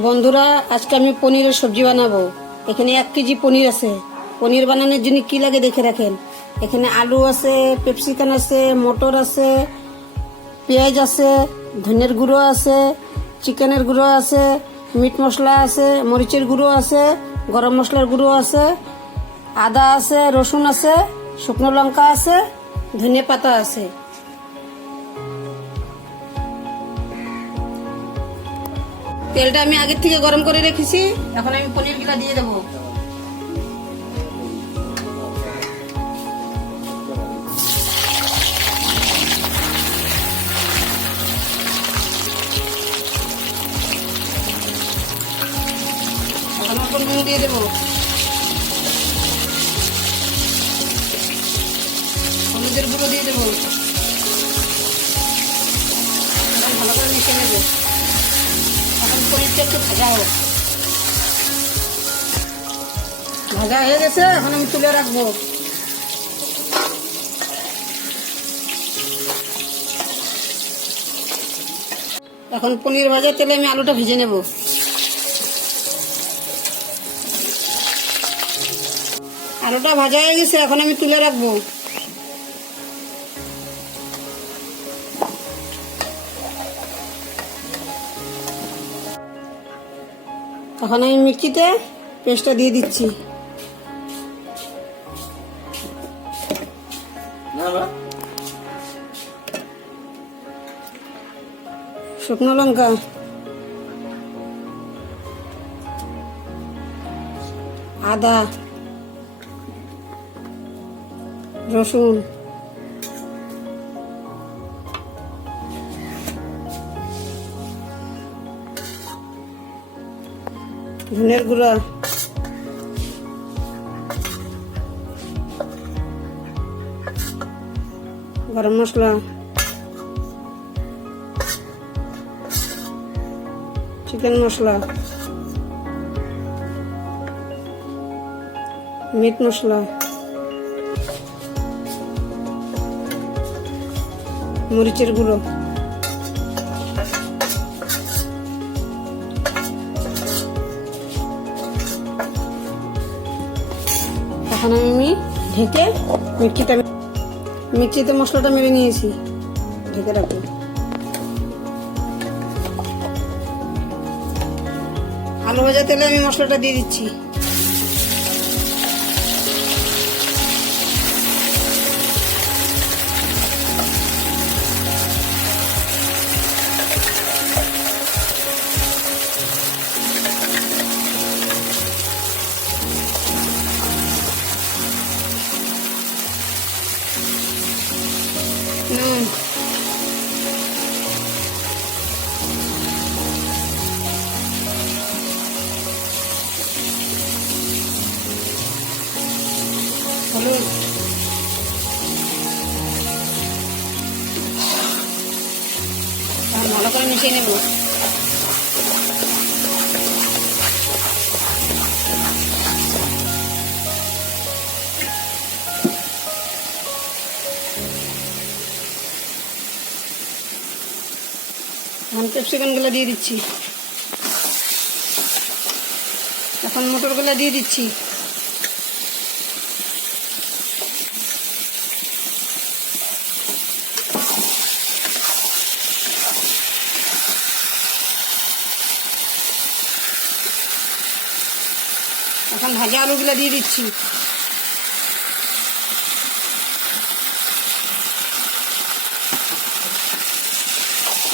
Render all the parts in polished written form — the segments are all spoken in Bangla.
বন্ধুরা, আজকে আমি পনিরের সবজি বানাবো। এখানে 1 কেজি পনির আছে। পনির বানানোর জন্য কি লাগে দেখে রাখেন। এখানে আলু আছে, ক্যাপসিকাম আছে, মটর আছে, পেঁয়াজ আছে, ধনের গুঁড়ো আছে, চিকেনের গুঁড়ো আছে, মিট মশলা আছে, মরিচের গুঁড়ো আছে, গরম মশলার গুঁড়ো আছে, আদা আছে, রসুন আছে, শুকনো লঙ্কা আছে, ধনিয়া পাতা আছে। তেলটা আমি আগের থেকে গরম করে রেখেছি। এখন আমি পনিরগুলা দিয়ে দেবো। এখন অল্প নুন দিয়ে দেবো, হলুদের গুঁড়ো দিয়ে দেবো। এখন ভালো করে মিশিয়ে নেবো। এখন পনিরটা একটু ভাজা হোক। ভাজা হয়ে গেছে, এখন আমি তুলে রাখবো। এখন পনির ভাজার তেলে আমি আলুটা ভেজে নেব। আলুটা ভাজা হয়ে গেছে, এখন আমি তুলে রাখবো। এখন আমি মিক্সিতে পেস্টটা দিয়ে দিচ্ছি। শুকনো লঙ্কা, আদা, রসুন, ধনের গুঁড়া, গরম মশলা, চিকেন মশলা, মিট মশলা, মরিচের গুঁড়ো। এখন আমি ঢেকে মিক্সিতে মশলাটা মেরে নিয়েছি, ঢেকে রাখবো। আলু ভাজা তেলে আমি মশলাটা দিয়ে দিচ্ছি। নুন, হলুদ, ভালো করে মিশিয়ে নেব। এখন ক্যাপসিকামগুলো দিয়ে দিচ্ছি। এখন মটরগুলো দিয়ে দিচ্ছি। এখন ভাজা আলুগুলো দিয়ে দিচ্ছি।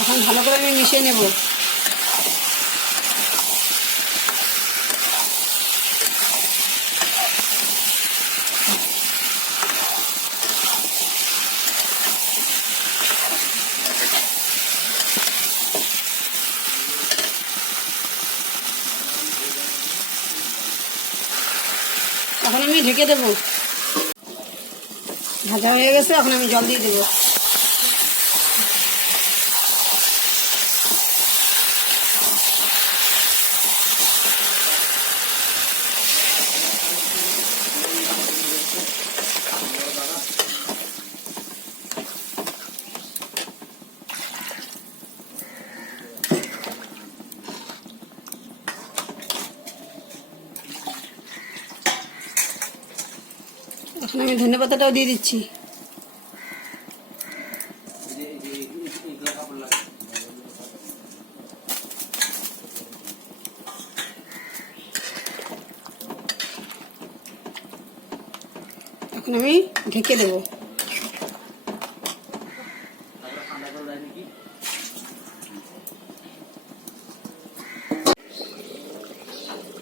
এখন ভালো করে আমি মিশিয়ে নেব। এখন আমি ঢেকে দেব। ভাজা হয়ে গেছে, এখন আমি জল দিয়ে দেবো। এখন আমি ধনে পাতাটাও দিয়ে দিচ্ছি। এখন আমি ঢেকে দেবো।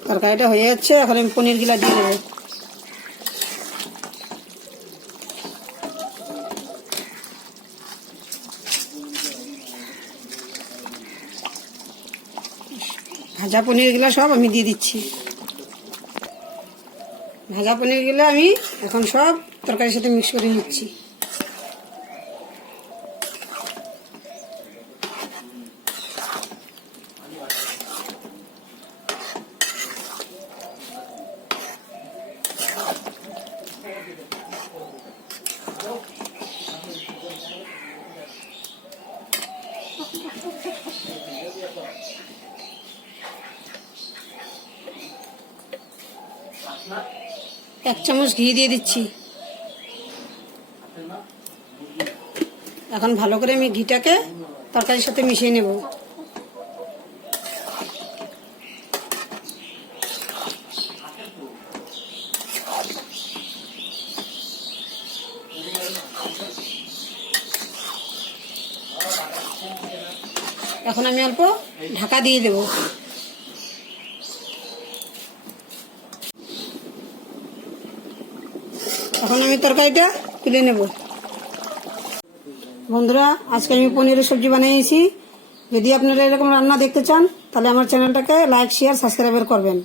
তরকারিটা হয়ে যাচ্ছে, এখন আমি পনির গুলা দিয়ে দেবো। ভাজা পনির গুলা সব আমি দিয়ে দিচ্ছি। ভাজা পনির গুলো আমি এখন সব তরকারির সাথে মিক্স করে নিচ্ছি। এক চামচ ঘি দিয়ে দিচ্ছি। এখন ভালো করে আমি ঘিটাকে তরকারির সাথে মিশিয়ে নেব। এখন আমি অল্প ঢাকা দিয়ে দেব। এখন আমি তরকারিটা তুলে নেব। বন্ধুরা, আজকে আমি পনিরের সবজি বানিয়েছি। যদি আপনারা এরকম রান্না দেখতে চান তাহলে আমার চ্যানেলটাকে লাইক, শেয়ার, সাবস্ক্রাইব করবেন।